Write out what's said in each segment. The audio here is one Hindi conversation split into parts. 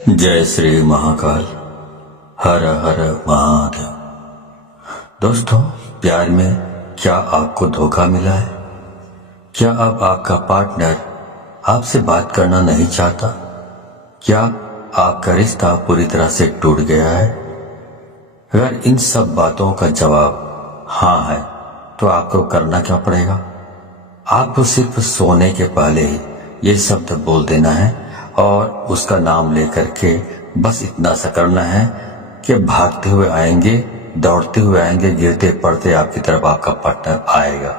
जय श्री महाकाल। हर हर महादेव। दोस्तों, प्यार में क्या आपको धोखा मिला है? क्या अब आपका पार्टनर आपसे बात करना नहीं चाहता? क्या आपका रिश्ता पूरी तरह से टूट गया है? अगर इन सब बातों का जवाब हाँ है तो आपको करना क्या पड़ेगा? आपको सिर्फ सोने के पहले ही ये शब्द बोल देना है और उसका नाम लेकर के बस इतना सा करना है कि भागते हुए आएंगे, दौड़ते हुए आएंगे, गिरते पड़ते आपकी तरफ आपका पार्टनर आएगा।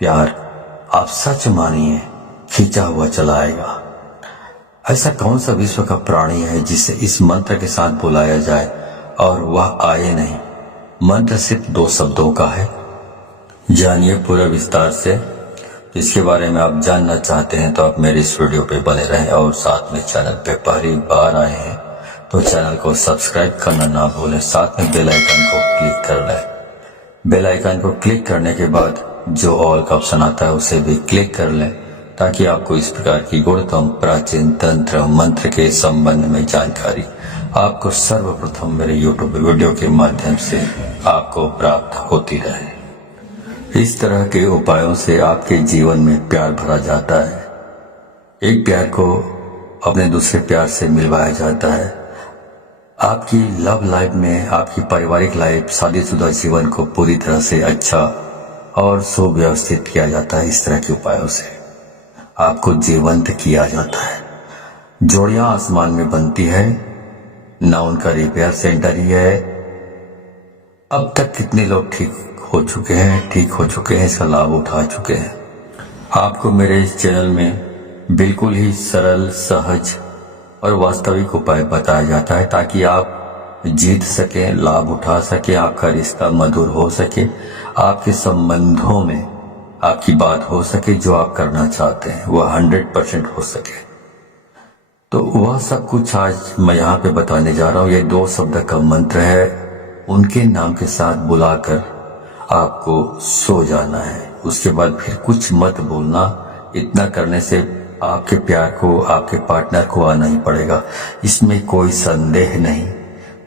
प्यार आप सच मानिए खींचा हुआ चला आएगा। ऐसा कौन सा विश्व का प्राणी है जिसे इस मंत्र के साथ बुलाया जाए और वह आए नहीं? मंत्र सिर्फ 2 शब्दों का है। जानिए पूरा विस्तार से। इसके बारे में आप जानना चाहते हैं तो आप मेरे इस वीडियो पे बने रहें और साथ में चैनल पे पहली बार आए हैं तो चैनल को सब्सक्राइब करना ना भूलें, साथ में बेल आइकन को क्लिक कर लें। बेल आइकन को क्लिक करने के बाद जो ऑल का ऑप्शन आता है उसे भी क्लिक कर लें ताकि आपको इस प्रकार की गुणतम प्राचीन तंत्र मंत्र के संबंध में जानकारी आपको सर्वप्रथम मेरे यूट्यूब वीडियो के माध्यम से आपको प्राप्त होती रहे। इस तरह के उपायों से आपके जीवन में प्यार भरा जाता है। एक प्यार को अपने दूसरे प्यार से मिलवाया जाता है। आपकी लव लाइफ में, आपकी पारिवारिक लाइफ, शादीशुदा जीवन को पूरी तरह से अच्छा और सुव्यवस्थित किया जाता है। इस तरह के उपायों से आपको जीवंत किया जाता है। जोड़ियां आसमान में बनती है, ना उनका रिपेयर सेंटर ही है। अब तक कितने लोग ठीक हो चुके हैं, इसका लाभ उठा चुके हैं। आपको मेरे इस चैनल में बिल्कुल ही सरल, सहज और वास्तविक उपाय बताया जाता है ताकि आप जीत सकें, लाभ उठा सकें, आपका रिश्ता मधुर हो सके, आपके संबंधों में आपकी बात हो सके, जो आप करना चाहते हैं वह 100% हो सके। तो वह सब कुछ आज मैं यहाँ पे बताने जा रहा हूँ। ये 2 शब्द का मंत्र है। उनके नाम के साथ बुलाकर आपको सो जाना है। उसके बाद फिर कुछ मत बोलना। इतना करने से आपके प्यार को, आपके पार्टनर को आना ही पड़ेगा, इसमें कोई संदेह नहीं।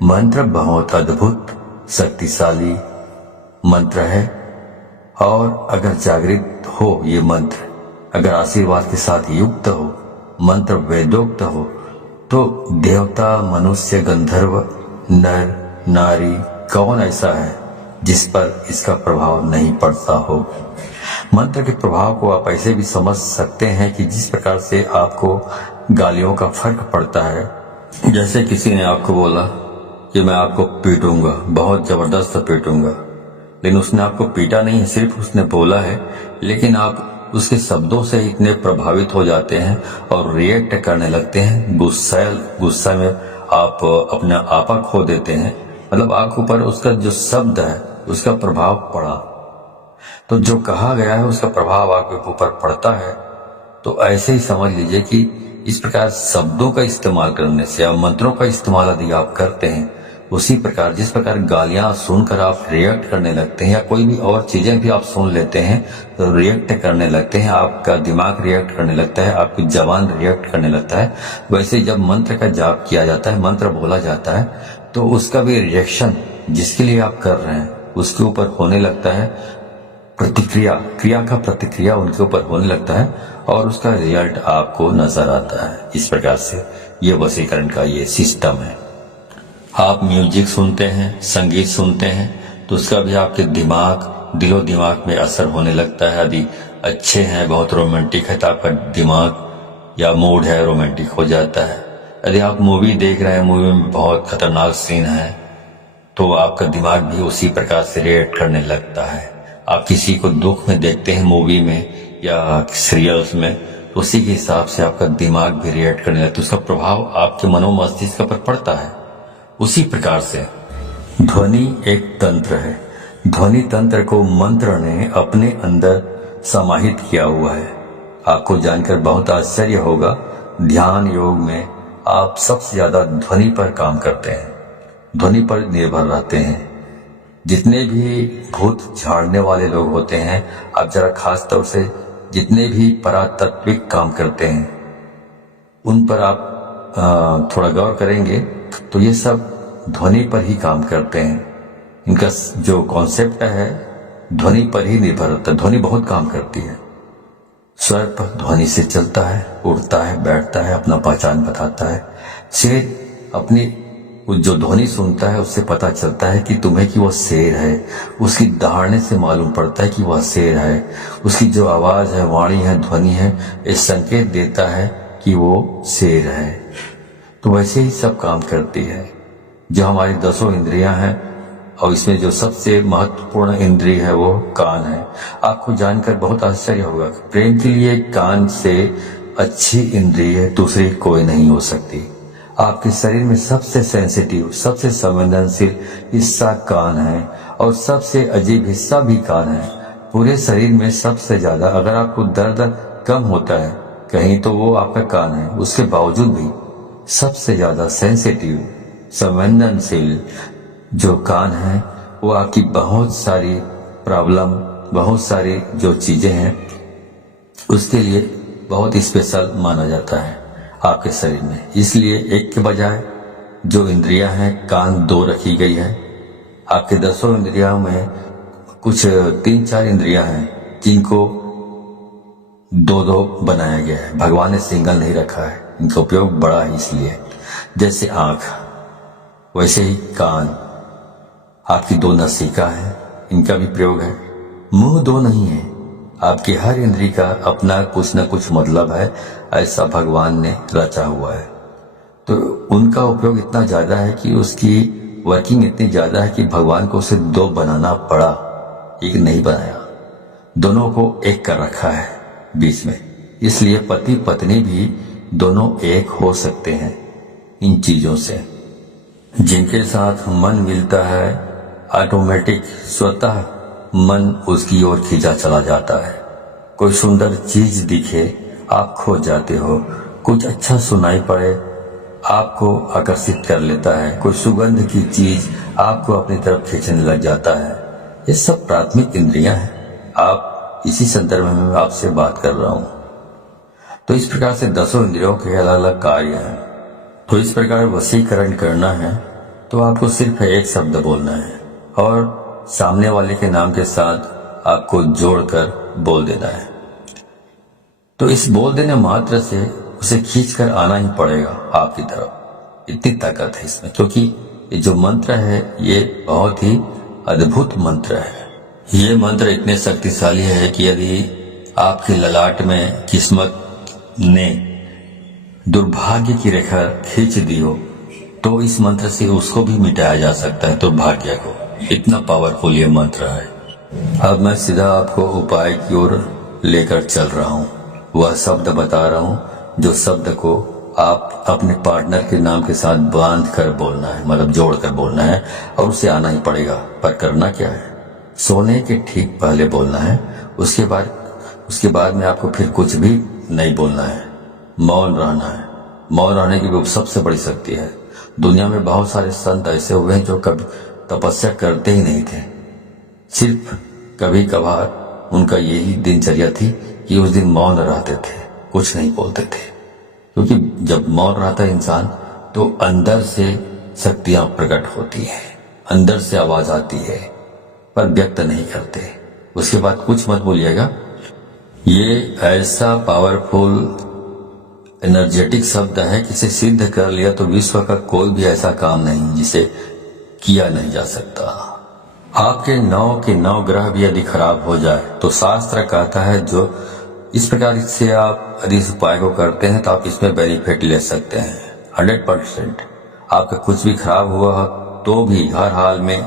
मंत्र बहुत अद्भुत, शक्तिशाली मंत्र है और अगर जागृत हो ये मंत्र, अगर आशीर्वाद के साथ युक्त हो, मंत्र वेदोक्त हो, तो देवता, मनुष्य, गंधर्व, नर, नारी, कौन ऐसा है जिस पर इसका प्रभाव नहीं पड़ता हो। मंत्र के प्रभाव को आप ऐसे भी समझ सकते हैं कि जिस प्रकार से आपको गालियों का फर्क पड़ता है। जैसे किसी ने आपको बोला कि मैं आपको पीटूंगा, बहुत जबरदस्त पीटूंगा, लेकिन उसने आपको पीटा नहीं है, सिर्फ उसने बोला है, लेकिन आप उसके शब्दों से इतने प्रभावित हो जाते हैं और रिएक्ट करने लगते हैं। गुस्सा में आप अपना आपा खो देते हैं। मतलब आपके ऊपर उसका जो शब्द है उसका प्रभाव पड़ा, तो जो कहा गया है उसका प्रभाव आपके ऊपर पड़ता है। तो ऐसे ही समझ लीजिए कि इस प्रकार शब्दों का इस्तेमाल करने से या मंत्रों का इस्तेमाल यदि आप करते हैं, उसी प्रकार जिस प्रकार गालियां सुनकर आप रिएक्ट करने लगते हैं या कोई भी और चीजें भी आप सुन लेते हैं तो रिएक्ट करने लगते हैं, आपका दिमाग रिएक्ट करने लगता है, आपकी जबान रिएक्ट करने लगता है। वैसे जब मंत्र का जाप किया जाता है, मंत्र बोला जाता है, तो उसका भी रिएक्शन जिसके लिए आप कर रहे हैं उसके ऊपर होने लगता है। क्रिया का प्रतिक्रिया उनके ऊपर होने लगता है और उसका रिजल्ट आपको नजर आता है। इस प्रकार से ये वशीकरण का ये सिस्टम है। आप म्यूजिक सुनते हैं, संगीत सुनते हैं, तो उसका भी आपके दिलो दिमाग में असर होने लगता है। यदि अच्छे हैं, बहुत रोमांटिक है, तो आपका दिमाग या मूड है रोमांटिक हो जाता है। यदि आप मूवी देख रहे हैं, मूवी में बहुत खतरनाक सीन है, तो आपका दिमाग भी उसी प्रकार से रिएक्ट करने लगता है। आप किसी को दुख में देखते हैं मूवी में या सीरियल्स में, तो उसी के हिसाब से आपका दिमाग भी रिएक्ट करने लगता है। उसका प्रभाव आपके मनोमस्तिष्क पर पड़ता है। उसी प्रकार से ध्वनि एक तंत्र है। ध्वनि तंत्र को मंत्र ने अपने अंदर समाहित किया हुआ है। आपको जानकर बहुत आश्चर्य होगा, ध्यान योग में आप सबसे ज्यादा ध्वनि पर काम करते हैं, ध्वनि पर निर्भर रहते हैं। जितने भी भूत झाड़ने वाले लोग होते हैं, आप जरा खास तौर से जितने भी परातात्विक काम करते हैं, उन पर आप थोड़ा गौर करेंगे तो ये सब ध्वनि पर ही काम करते हैं। इनका जो कॉन्सेप्ट है ध्वनि पर ही निर्भर होता है। ध्वनि बहुत काम करती है। स्वर पर ध्वनि से चलता है, उड़ता है, बैठता है, अपना पहचान बताता है। शेर अपनी जो ध्वनि सुनता है उससे पता चलता है कि तुम्हें कि वह शेर है। उसकी दहाड़ने से मालूम पड़ता है कि वह शेर है। उसकी जो आवाज है, वाणी है, ध्वनि है, ये संकेत देता है कि वो शेर है। तो वैसे ही सब काम करती है। जो हमारी 10 इंद्रियां हैं और इसमें जो सबसे महत्वपूर्ण इंद्रिय है वो कान है। आपको जानकर बहुत आश्चर्य होगा, प्रेम के लिए कान से अच्छी इंद्रिय दूसरी कोई नहीं हो सकती। आपके शरीर में सबसे सेंसिटिव, सबसे संवेदनशील हिस्सा कान है और सबसे अजीब हिस्सा भी कान है। पूरे शरीर में सबसे ज्यादा अगर आपको दर्द कम होता है कहीं तो वो आपका कान है। उसके बावजूद भी सबसे ज्यादा सेंसिटिव, संवेदनशील जो कान है वो आपकी बहुत सारी प्रॉब्लम, बहुत सारी जो चीजें हैं उसके लिए बहुत स्पेशल माना जाता है आपके शरीर में। इसलिए एक के बजाय जो इंद्रियां हैं कान 2 रखी गई है। आपके 10 इंद्रियों में कुछ 3-4 इंद्रियां हैं जिनको 2-2 बनाया गया है। भगवान ने सिंगल नहीं रखा है, इनका उपयोग बड़ा है। इसलिए जैसे आंख वैसे ही कान, आपकी 2 नसिका है, इनका भी प्रयोग है। मुंह 2 नहीं है। आपकी हर इंद्री का अपना कुछ न कुछ मतलब है, ऐसा भगवान ने रचा हुआ है। तो उनका उपयोग इतना ज्यादा है कि उसकी वर्किंग इतनी ज्यादा है कि भगवान को उसे 2 बनाना पड़ा, एक नहीं बनाया। दोनों को एक कर रखा है बीच में। इसलिए पति पत्नी भी दोनों एक हो सकते हैं इन चीजों से। जिनके साथ मन मिलता है ऑटोमेटिक स्वतः मन उसकी ओर खींचा चला जाता है। कोई सुंदर चीज दिखे आप खो जाते हो। कुछ अच्छा सुनाई पड़े आपको आकर्षित कर लेता है। कोई सुगंध की चीज आपको अपनी तरफ खींचने लग जाता है। ये सब प्राथमिक इंद्रियां हैं। आप इसी संदर्भ में मैं आपसे बात कर रहा हूं। तो इस प्रकार से 10 इंद्रियों के अलग अलग कार्य हैं। तो इस प्रकार वशीकरण करना है तो आपको सिर्फ एक शब्द बोलना है और सामने वाले के नाम के साथ आपको जोड़कर बोल देना है। तो इस बोल देने मात्र से उसे खींचकर आना ही पड़ेगा आपकी तरफ। इतनी ताकत है इसमें, क्योंकि ये जो मंत्र है ये बहुत ही अद्भुत मंत्र है। ये मंत्र इतने शक्तिशाली है कि यदि आपकी ललाट में किस्मत ने दुर्भाग्य की रेखा खींच दी हो तो इस मंत्र से उसको भी मिटाया जा सकता है, दुर्भाग्य को। इतना पावरफुल ये मंत्र है। अब मैं सीधा आपको उपाय की ओर लेकर चल रहा हूँ। वह शब्द बता रहा हूँ जो शब्द को आप अपने पार्टनर के नाम के साथ बांध कर बोलना है, मतलब जोड़ कर बोलना है और उसे आना ही पड़ेगा। पर करना क्या है, सोने के ठीक पहले बोलना है। उसके बाद में आपको फिर कुछ भी नहीं बोलना है, मौन रहना है। मौन रहने की वो सबसे बड़ी शक्ति है। दुनिया में बहुत सारे संत ऐसे हुए हैं जो कभी तपस्या करते ही नहीं थे। सिर्फ कभी कभार उनका यही दिनचर्या थी कि उस दिन मौन रहते थे, कुछ नहीं बोलते थे। क्योंकि जब मौन रहता है इंसान तो अंदर से शक्तियां प्रकट होती हैं, अंदर से आवाज आती है, पर व्यक्त नहीं करते। उसके बाद कुछ मत बोलिएगा। ये ऐसा पावरफुल एनर्जेटिक शब्द है कि इसे सिद्ध कर लिया तो विश्व का कोई भी ऐसा काम नहीं जिसे किया नहीं जा सकता। आपके 9 के 9 ग्रह भी यदि खराब हो जाए तो शास्त्र कहता है जो इस प्रकार से आप यदि इस उपाय को करते हैं तो आप इसमें बेनिफिट ले सकते हैं 100%। आपका कुछ भी खराब हुआ तो भी हर हाल में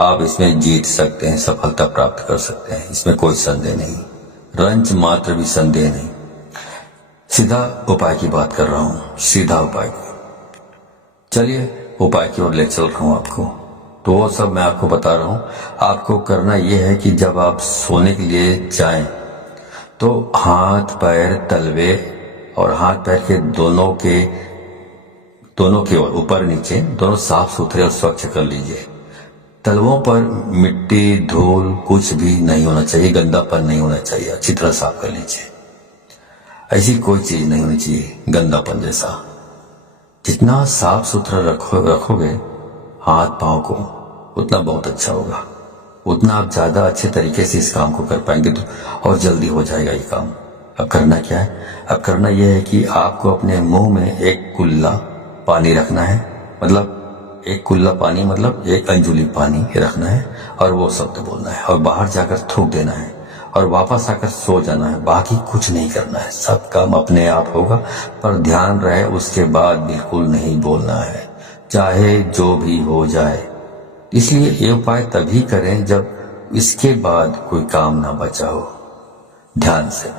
आप इसमें जीत सकते हैं, सफलता प्राप्त कर सकते हैं। इसमें कोई संदेह नहीं, रंच मात्र भी संदेह नहीं। सीधा उपाय की बात कर रहा हूं, सीधा उपाय को। चलिए उपाय की ओर ले चल रहा हूं आपको। तो वो सब मैं आपको बता रहा हूं। आपको करना यह है कि जब आप सोने के लिए जाएं तो हाथ पैर तलवे और हाथ पैर के दोनों के ऊपर नीचे दोनों साफ सुथरे और स्वच्छ कर लीजिए। तलवों पर मिट्टी धूल कुछ भी नहीं होना चाहिए, गंदापन नहीं होना चाहिए। अच्छी तरह साफ कर लीजिए। ऐसी कोई चीज नहीं होनी चाहिए गंदापन जैसा। जितना साफ सुथरा रखोगे हाथ पांव को, उतना बहुत अच्छा होगा, उतना आप ज्यादा अच्छे तरीके से इस काम को कर पाएंगे तो और जल्दी हो जाएगा ये काम। अब करना क्या है? अब करना यह है कि आपको अपने मुंह में एक कुल्ला पानी रखना है, मतलब एक कुल्ला पानी मतलब एक अंजुली पानी रखना है और वो शब्द बोलना है और बाहर जाकर थूक देना है और वापस आकर सो जाना है। बाकी कुछ नहीं करना है, सब काम अपने आप होगा, पर ध्यान रहे उसके बाद बिल्कुल नहीं बोलना है, चाहे जो भी हो जाए। इसलिए ये उपाय तभी करें जब इसके बाद कोई काम ना बचा हो। ध्यान से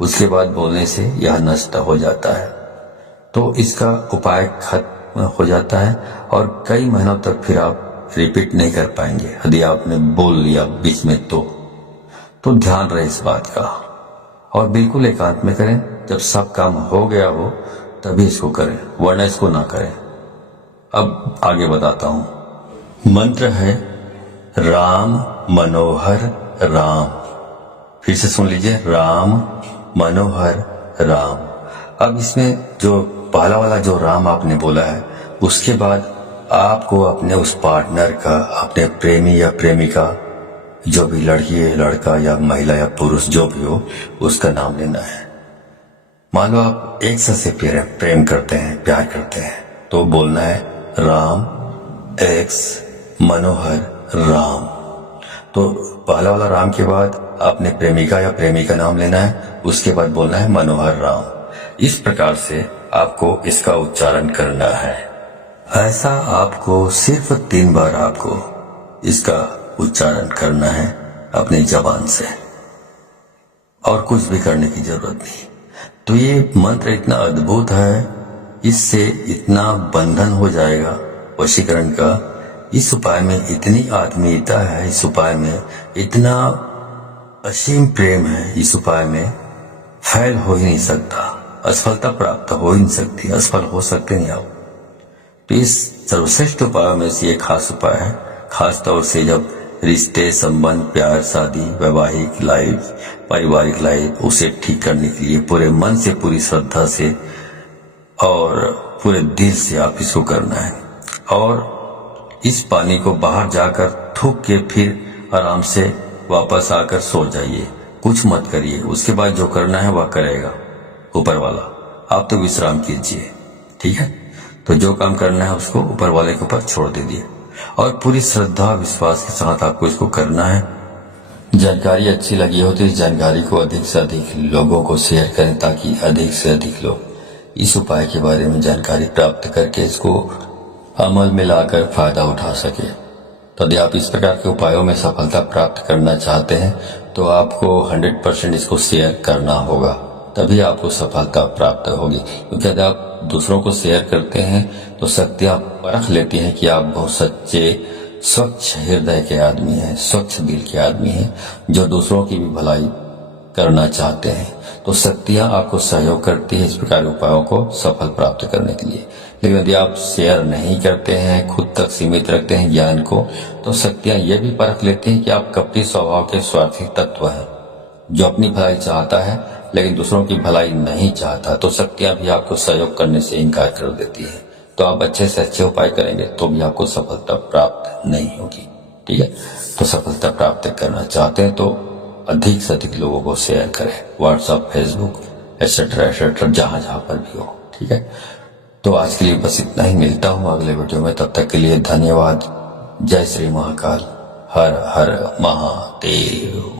उसके बाद बोलने से यह नष्ट हो जाता है, तो इसका उपाय खत्म हो जाता है और कई महीनों तक फिर आप रिपीट नहीं कर पाएंगे यदि आपने बोल लिया बीच में तो ध्यान रहे इस बात का। और बिल्कुल एकांत में करें, जब सब काम हो गया हो तभी इसको करें, वरना इसको ना करें। अब आगे बताता हूं। मंत्र है राम मनोहर राम। फिर से सुन लीजिए, राम मनोहर राम। अब इसमें जो पहला वाला जो राम आपने बोला है, उसके बाद आपको अपने उस पार्टनर का, अपने प्रेमी या प्रेमिका, जो भी लड़की है, लड़का या महिला या पुरुष जो भी हो, उसका नाम लेना है। मान लो आप एक से प्रेम करते हैं, प्यार करते हैं, तो बोलना है राम एक्स मनोहर राम। तो पहला वाला राम के बाद अपने प्रेमिका या प्रेमी का नाम लेना है, उसके बाद बोलना है मनोहर राम। इस प्रकार से आपको इसका उच्चारण करना है। ऐसा आपको सिर्फ 3 बार आपको इसका उच्चारण करना है अपनी जबान से, और कुछ भी करने की जरूरत नहीं। तो ये मंत्र इतना अद्भुत है, इससे इतना बंधन हो जाएगा वशीकरण का। इस उपाय में इतनी आत्मीयता है, इस उपाय में इतना असीम प्रेम है, इस उपाय में फैल हो ही नहीं सकता, असफलता प्राप्त हो ही नहीं सकती, असफल हो सकते नहीं आप। तो इस सर्वश्रेष्ठ उपायों में से एक खास उपाय है, खास तौर से जब रिश्ते, संबंध, प्यार, शादी, वैवाहिक लाइफ, पारिवारिक लाइफ, उसे ठीक करने के लिए पूरे मन से, पूरी श्रद्धा से और पूरे दिल से आप इसको करना है। और इस पानी को बाहर जाकर थूक के फिर आराम से वापस आकर सो जाइए, कुछ मत करिए। उसके बाद जो करना है वह करेगा ऊपर वाला, आप तो विश्राम कीजिए, ठीक है। तो जो काम करना है उसको ऊपर वाले के ऊपर छोड़ दीजिए और पूरी श्रद्धा विश्वास के साथ आपको इसको करना है। जानकारी अच्छी लगी हो तो इस जानकारी को अधिक से अधिक लोगों को शेयर करें, ताकि अधिक से अधिक लोग इस उपाय के बारे में जानकारी प्राप्त करके इसको अमल में लाकर फायदा उठा सके। तो यदि आप इस प्रकार के उपायों में सफलता प्राप्त करना चाहते हैं तो आपको 100% इसको शेयर करना होगा, तभी आपको सफलता प्राप्त होगी। क्योंकि यदि आप दूसरों को शेयर करते हैं तो शक्तियां परख लेती हैं कि आप बहुत सच्चे, स्वच्छ हृदय के आदमी हैं, स्वच्छ दिल के आदमी हैं, जो दूसरों की भी भलाई करना चाहते हैं। तो शक्तियां आपको सहयोग करती है इस प्रकार के उपायों को सफल प्राप्त करने के लिए। लेकिन यदि आप शेयर नहीं करते हैं, खुद तक सीमित रखते हैं ज्ञान को, तो शक्तियां ये भी परख लेती हैं कि आप कपटी स्वभाव के स्वार्थी तत्व हैं, जो अपनी भलाई चाहता है लेकिन दूसरों की भलाई नहीं चाहता। तो शक्तियां भी आपको सहयोग करने से इनकार कर देती है। तो आप अच्छे से अच्छे उपाय करेंगे तो भी आपको सफलता प्राप्त नहीं होगी, ठीक है। तो सफलता प्राप्त करना चाहते हैं तो अधिक से अधिक लोगों को शेयर करें, व्हाट्सएप, फेसबुक एक्सेट्रा जहां जहां पर भी हो, ठीक है। तो आज के लिए बस इतना ही, मिलता हूं अगले वीडियो में, तब तक के लिए धन्यवाद। जय श्री महाकाल, हर हर महादेव।